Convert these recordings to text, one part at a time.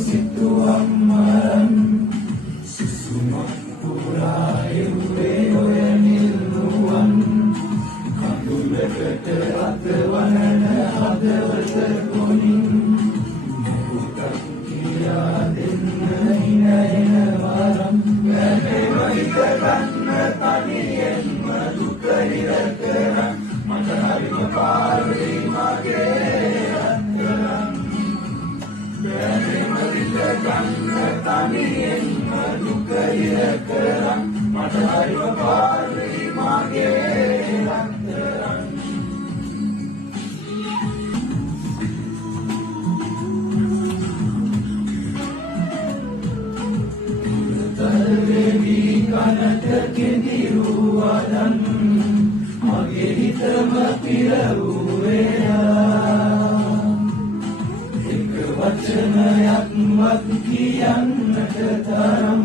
සිතුවම් මරන් සිසුමක් පුරා එව්වේ ඔය නිල්නුවන් කඳුලකට අතවනන හදවත ගොනින් මොහොතක් කියා දෙන්න හින එන වරම් වැටෙවිත ගන්න තනියෙන්ම දුක හිර කරන් මට හරිම පාරේ මගේ අතරන් වැටෙවිත ගන්න තනියෙන්ම දුක හිර කරන් මට හරිම පාරේ මගේ අතරන් තල්වේවි කනට කෙඳිරුවදන් මගේ හිතම පිරවුවේයා එක වචනයක්වත් කියන්නට තරම්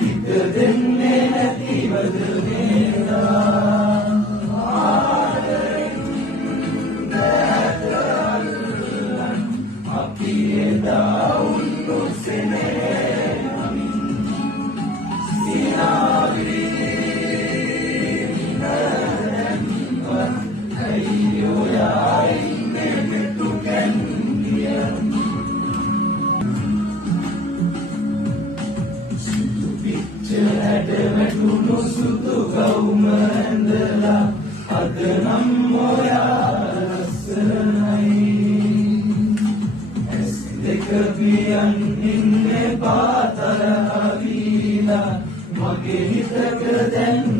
හිත දෙන්නේ නැතිවද වේදා ආදරෙන් දැත අල්ලන් අපි එදා උන්නුසෙනේ වැටුණු සුදු ගවුම ඇඳලා අද නම් ඔයා ලස්සනයි ඇස් දෙක පියන් ඉන්නේ පාතර අවිලා මගේ හිතක දැන්